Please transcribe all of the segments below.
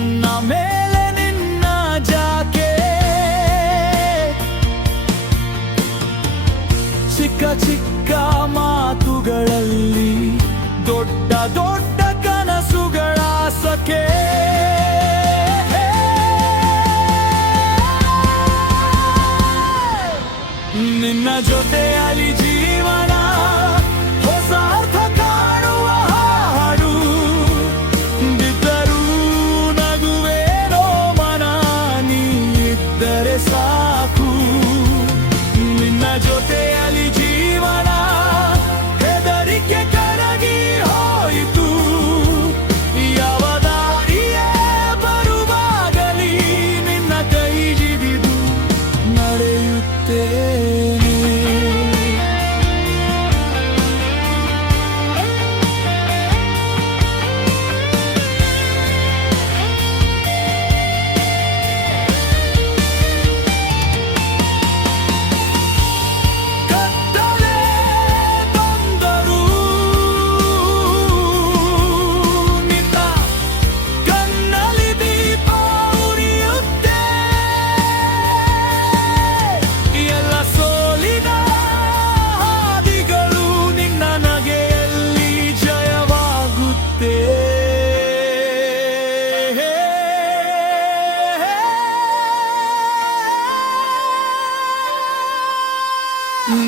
ನನ್ನ ಮೇಲೆ ನಿನ್ನ ಜಾಕೆ ಚಿಕ್ಕ ಚಿಕ್ಕ ಮಾತುಗಳಲ್ಲಿ ದೊಡ್ಡ ದೊಡ್ಡ ಕನಸುಗಳ ಸಖೆ ನಿನ್ನ ಜೊತೆಯಲ್ಲಿ ಜೀವನ ಹೊಸ ಅರ್ಥ ಕಾಣುವ ಹಾಡು ಬಿದ್ದರೂ ನಗುವೇನೋ ಮನ ನೀ ಇದ್ದರೆ ಸಾಕು ನಿನ್ನ ಜೊತೆಯಲ್ಲಿ ಜೀವನ ಹೆದರಿಕೆ ಕರಗಿ ಹೋಯಿತು ಯಾವ ದಾರಿಯೇ ಬರುವಾಗಲಿ ನಿನ್ನ ಕೈ ಹಿಡಿದು ನಡೆಯುತ್ತೇನೆ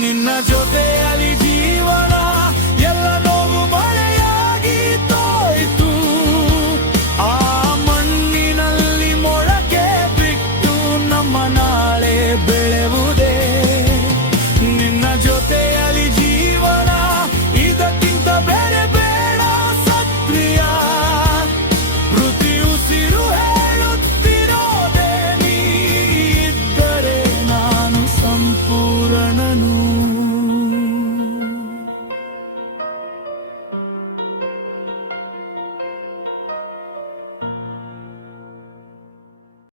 ನಿನ್ನ ಜೊತೆಯಲ್ಲಿ